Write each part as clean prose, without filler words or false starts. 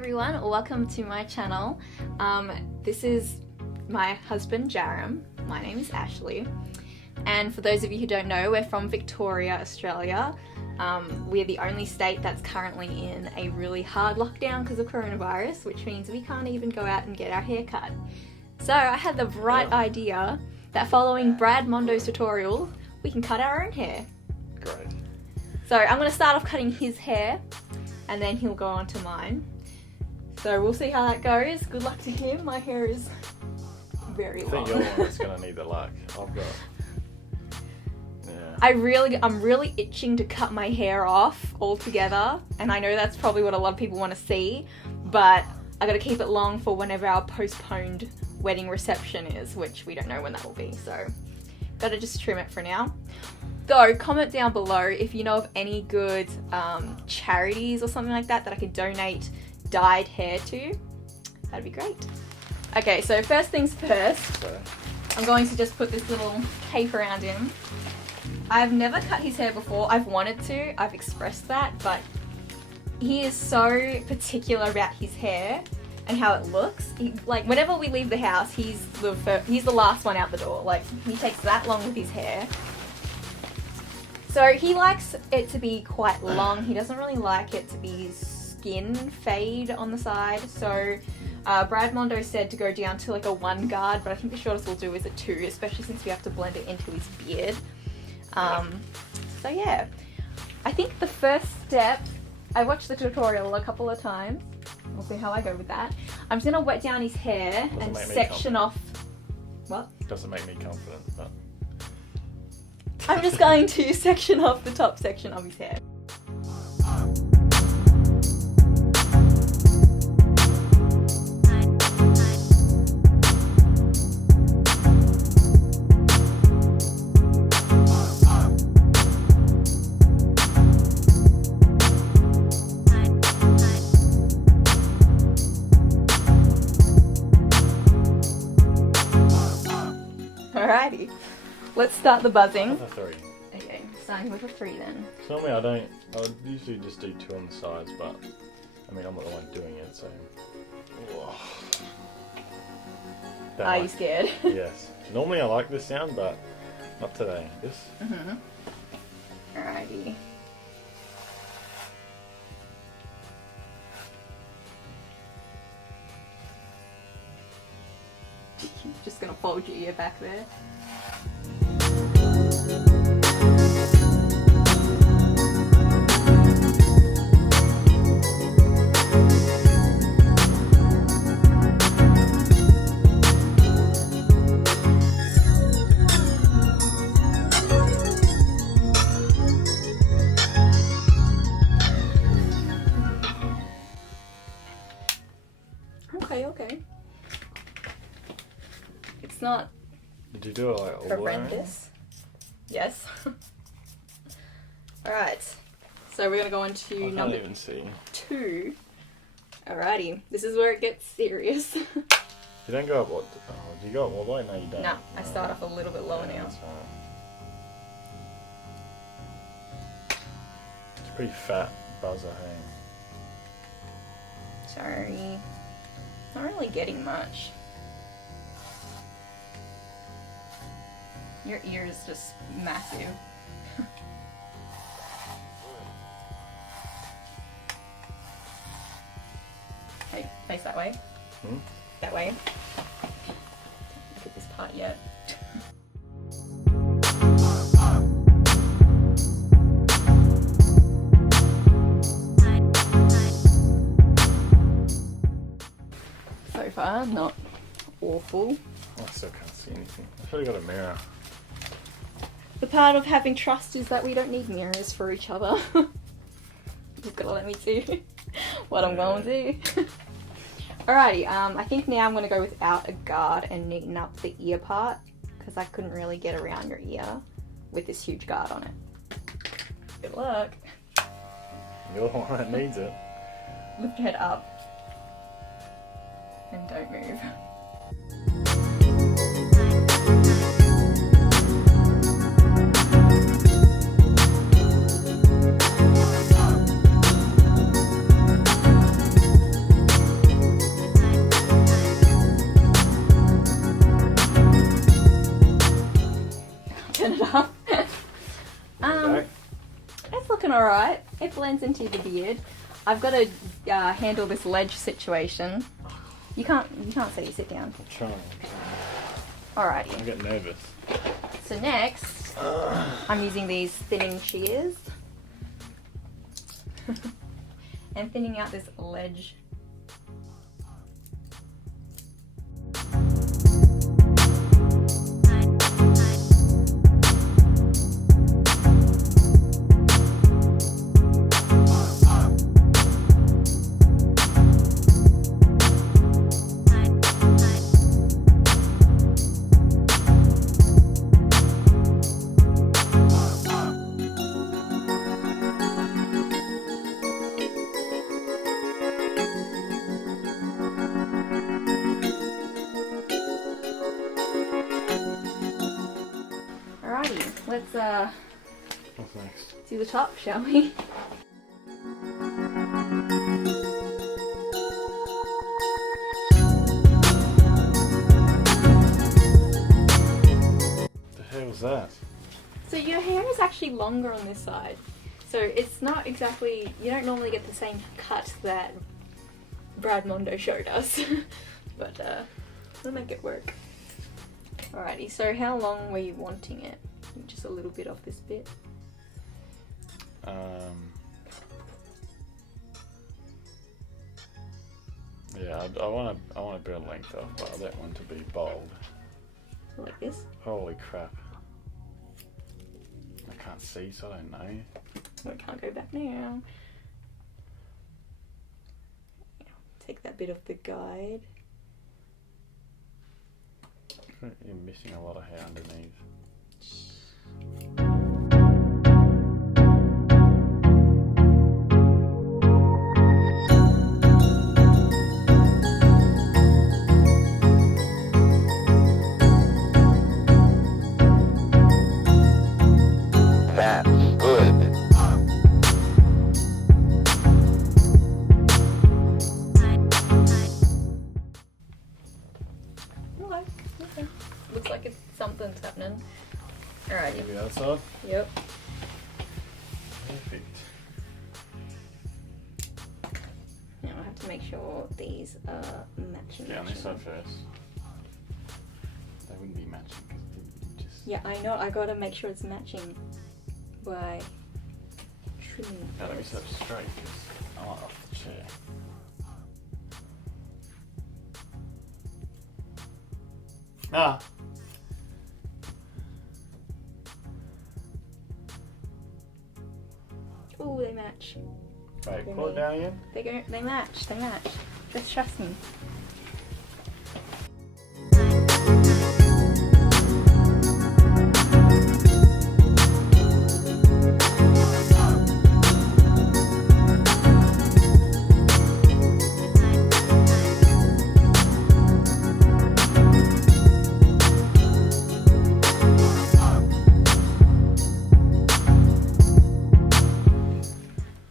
everyone, welcome to my channel. This is my husband Jaram. My name is Ashley, and for those of you who don't know, we're from Victoria, Australia. We're the only state that's currently in a really hard lockdown because of coronavirus, which means we can't even go out and get our hair cut. So I had the bright idea that following Brad Mondo's tutorial, we can cut our own hair. Great. So I'm going to start off cutting his hair, and then he'll go on to mine. So we'll see how that goes. Good luck to him. My hair is very long. I think you're the one that's going to need the luck. I've got... Yeah. I'm really itching to cut my hair off altogether, and I know that's probably what a lot of people want to see, but I got to keep it long for whenever our postponed wedding reception is, which we don't know when that will be, so gotta just trim it for now. Though, comment down below if you know of any good charities or something like that that I could donate dyed hair to. That'd be great. Okay, so first things first, I'm going to just put this little cape around him. I've never cut his hair before. I've wanted to, I've expressed that, but he is so particular about his hair and how it looks. Like, whenever we leave the house, he's the last one out the door. Like, he takes that long with his hair. So he likes it to be quite long. He doesn't really like it to be skin fade on the side. So Brad Mondo said to go down to like a 1 guard, but I think the shortest we'll do is a 2, especially since we have to blend it into his beard. So yeah, I think the first step, I watched the tutorial a couple of times. We'll see how I go with that. I'm just gonna wet down his hair and section off. What? Doesn't make me confident, but I'm just going to section off the top section of his hair. Alrighty, let's start the buzzing. that's a 3. Okay, starting with a 3 then. So normally I would usually just do 2 on the sides, but I mean I'm not the one doing it, so. Are you scared? Yes. Normally I like this sound, but not today. This. Alrighty. Just gonna fold your ear back there. Okay. It's not Did you do it like all the way around? horrendous. Yes. Alright. So we're gonna go on to I can't number even see. 2. Alrighty. This is where it gets serious. You don't go up what? Oh, do you go up all the way? No, you don't. No, I start off a little bit lower now. That's fine. It's a pretty fat buzzer, hey? Sorry. Not really getting much. Your ear is just massive. Hey, face that way. That way. Look at this part yet. So far, not awful. I still can't see anything. I should have got a mirror. The part of having trust is that we don't need mirrors for each other. You've got to let me see what I'm going to do. Alrighty, I think now I'm going to go without a guard and neaten up the ear part, because I couldn't really get around your ear with this huge guard on it. Good luck. You're the one that needs it. Lift your head up and don't move. alright. It blends into the beard. I've got to handle this ledge situation. You can't see. Sit down. I'm trying. I Alrighty. get nervous. So next, I'm using these thinning shears and thinning out this ledge. Alrighty, let's What's next? do the top, shall we? The hell's that? So your hair is actually longer on this side. So it's not exactly, you don't normally get the same cut that Brad Mondo showed us. But we'll make it work. Alrighty, so how long were you wanting it? Just a little bit off this bit. Yeah, I want a bit of length off, but I don't want to be bald. Like this. Holy crap! I can't see, so I don't know. So I can't go back now. Take that bit of the guide. You're missing a lot of hair underneath. That's good. Okay. Looks like something's happening. Alrighty. Maybe outside. Yep. Perfect. Now I have to make sure these are matching. Get on this side first. They wouldn't be matching because you just. Yeah, I know. I gotta make sure it's matching by trimming. Now let me first. sit up straight because I want off the chair. Ah! Ooh, they match. Wait, pull it down again. They match. They match. Just trust me.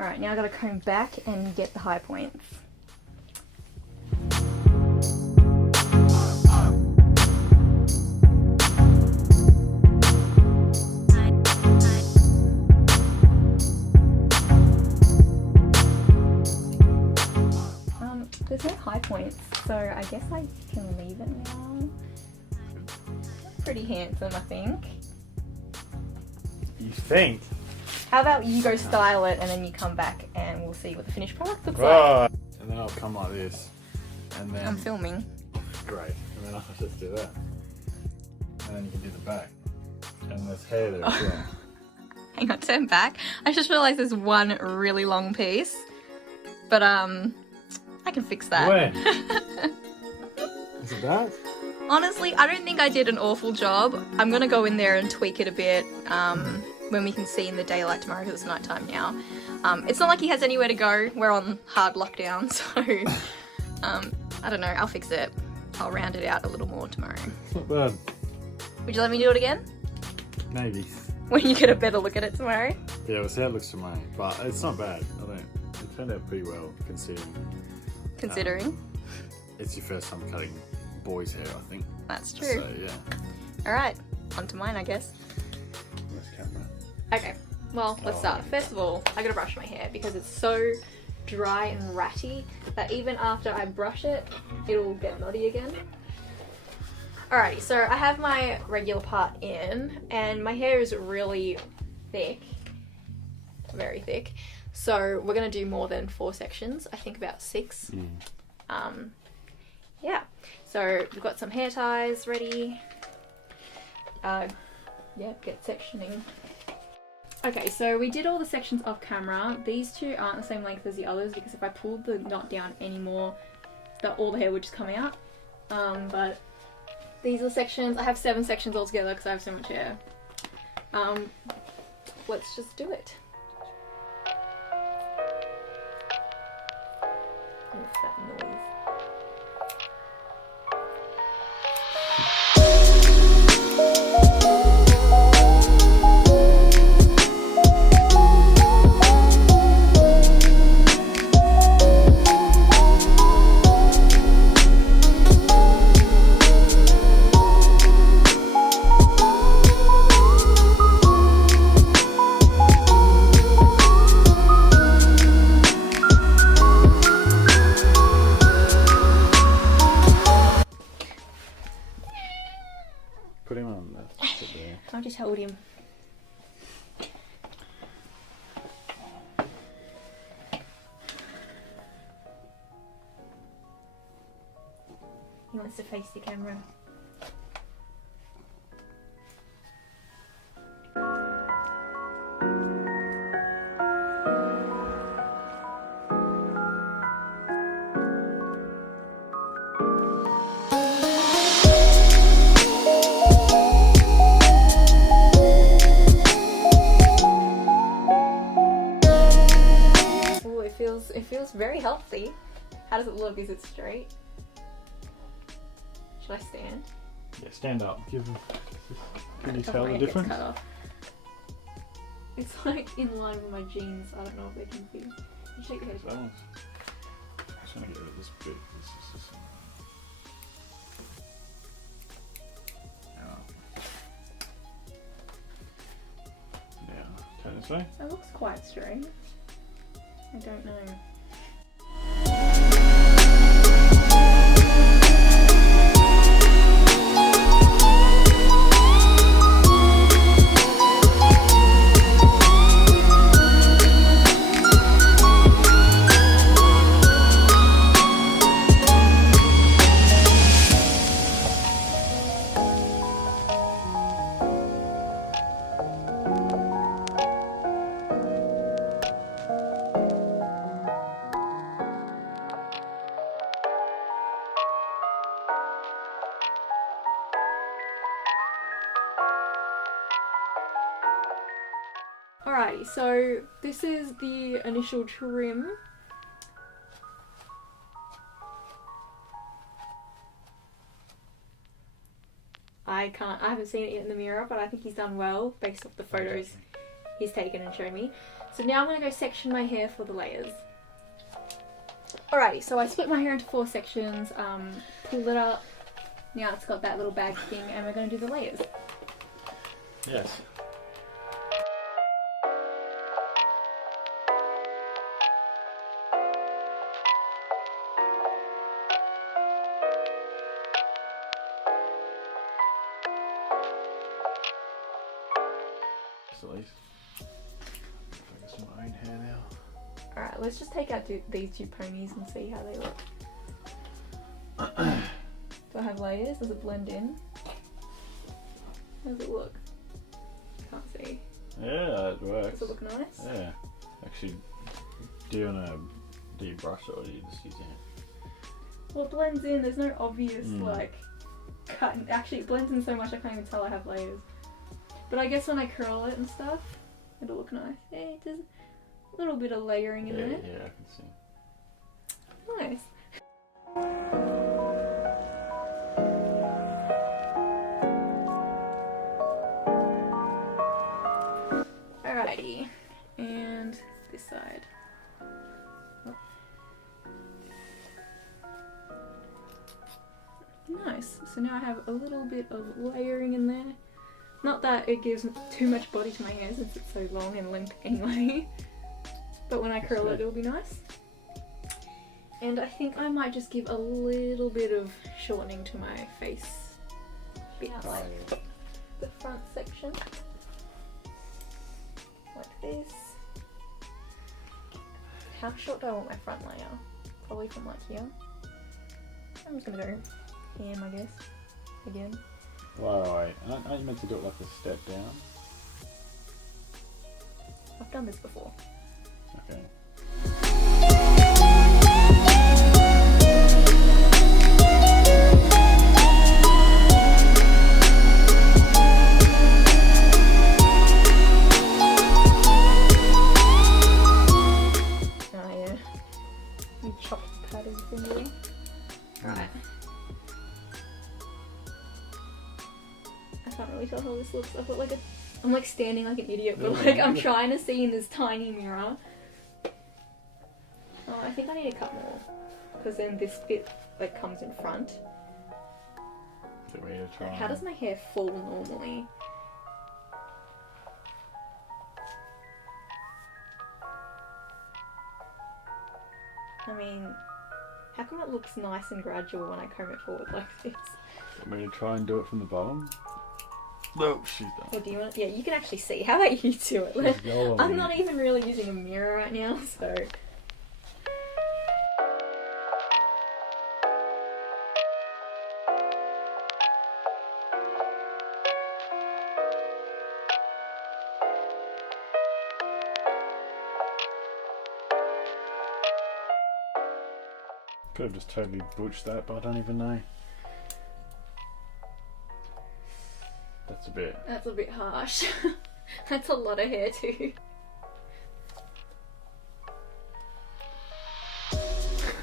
Alright, now I gotta comb back and get the high points. There's no high points, so I guess I can leave it now. Pretty handsome, I think. You think? How about you go style it and then you come back and we'll see what the finished product looks like. Right. And then I'll come like this. And then. I'm filming. Great. And then I'll just do that. And then you can do the back. And there's hair there as well. Hang on, turn back. I just realised there's one really long piece. But I can fix that. When? Is it that? Honestly, I don't think I did an awful job. I'm gonna go in there and tweak it a bit when we can see in the daylight tomorrow because it's nighttime now. It's not like he has anywhere to go. We're on hard lockdown, so I don't know. I'll fix it. I'll round it out a little more tomorrow. It's not bad. Would you let me do it again? Maybe. When you get a better look at it tomorrow? Yeah, we'll see how it looks tomorrow. But it's not bad. I don't. It turned out pretty well considering. Considering. It's your first time cutting boys' hair, I think. That's true. So yeah. Alright, on to mine, I guess. This camera. Okay, Well, let's Oh, start. yeah. First of all, I gotta brush my hair because it's so dry and ratty that even after I brush it, it'll get knotty again. Alrighty, so I have my regular part in, and my hair is really thick. Very thick. So we're gonna do more than 4 sections. I think about 6. Yeah. So we've got some hair ties ready. Yeah, get sectioning. Okay, so we did all the sections off camera. These two aren't the same length as the others because if I pulled the knot down anymore, all the hair would just come out. But these are the sections. I have 7 sections altogether because I have so much hair. Let's just do it. What's that noise? Put him on the sit there. I'll just hold him. He wants to face the camera. Ooh, it feels very healthy. How does it look? Is it straight? Should I stand? Yeah, stand up. Can you Cover tell my the head gets difference? cut off. It's like in line with my jeans. I don't know if they can see. You shake your head. That one's. I'm just gonna get rid of this bit. This is yeah. Turn this way. It looks quite straight. I don't know. Alrighty, so this is the initial trim. I haven't seen it yet in the mirror, but I think he's done well based off the photos he's taken and shown me. So now I'm going to go section my hair for the layers. Alrighty, so I split my hair into 4 sections, pulled it up. Now it's got that little bag thing, and we're going to do the layers. Yes. At least focus on my own hair now. Alright, let's just take out these 2 ponies and see how they look. Do I have layers? Does it blend in? How does it look? Can't see. Yeah, it works. Does it look nice? Yeah. Actually, do you brush it or do you just use your hand? Well, it blends in. There's no obvious like cut. Actually, it blends in so much I can't even tell I have layers. But I guess when I curl it and stuff, it'll look nice. Yeah, there's a little bit of layering in there. Yeah, I can see. Nice. Alrighty, and this side. Oh. Nice. So now I have a little bit of layering in there. Not that it gives too much body to my hair since it's so long and limp anyway. But when I curl it, it'll be nice. And I think I might just give a little bit of shortening to my face bit, like the front section. Like this. How short do I want my front layer? Probably from like here. I'm just gonna go ham, I guess. Again. Wait. Aren't you meant to do it like a step down? I've done this before. Okay. Oh yeah. You chopped patties in there. Right. I can't really tell how this looks. I've got like a... I'm like standing like an idiot, but like I'm trying to see in this tiny mirror. Oh, I think I need to cut more. Because then this bit like comes in front. So we're gonna try. How does my hair fall normally? I mean, how come it looks nice and gradual when I comb it forward like this? I'm gonna try and do it from the bottom. No, she's done. Or do you want? Yeah, you can actually see. How about you do it? She's going. I'm not even really using a mirror right now, so. Could have just totally butched that, but I don't even know. That's a bit. That's a bit harsh. That's a lot of hair too.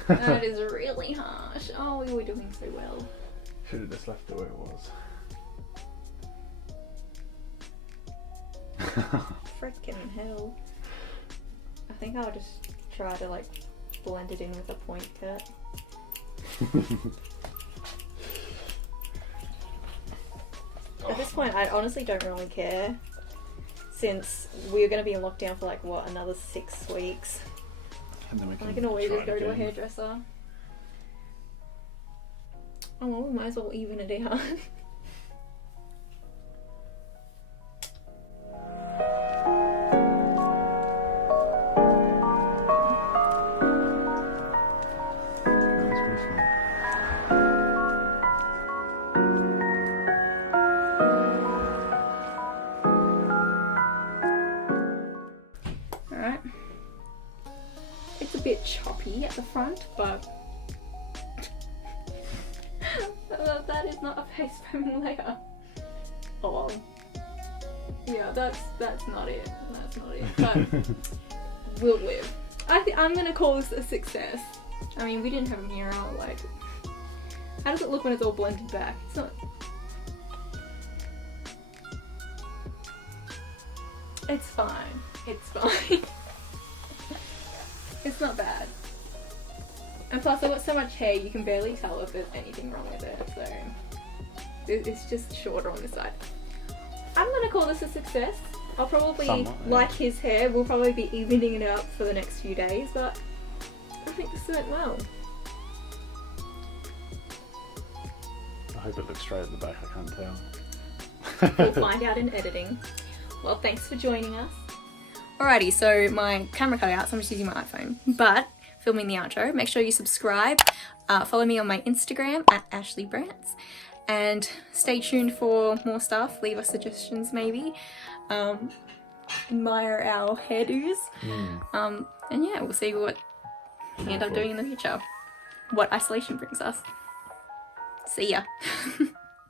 That is really harsh. Oh, we were doing so well. Should have just left it where it was. Frickin' hell. I think I'll just try to like blend it in with a point cut. At this point, I honestly don't really care, since we're going to be in lockdown for like what, another 6 weeks. And then we I can always try just it go to a again. hairdresser. Oh well, we might as well even it out. That's pretty fun. Alright. It's a bit choppy at the front, but that is not a face foaming layer. Oh well. Yeah, that's not it. That's not it. But we'll live. I'm gonna call this a success. I mean, we didn't have a mirror. Like, how does it look when it's all blended back? It's not. It's fine. It's fine. It's not bad. And plus, I've got so much hair, you can barely tell if there's anything wrong with it. So it's just shorter on this side. I'm gonna call this a success. I'll probably, Somewhat, yeah. like his hair, we'll probably be evening it out for the next few days, but I think this went well. I hope it looks straight at the back, I can't tell. We'll find out in editing. Well, thanks for joining us. Alrighty, so my camera cut out, so I'm just using my iPhone. But, filming the outro, make sure you subscribe, follow me on my Instagram at Ashley Brants, and stay tuned for more stuff. Leave us suggestions maybe. Admire our hairdos. And yeah, we'll see what we end up doing in the future. What isolation brings us. See ya.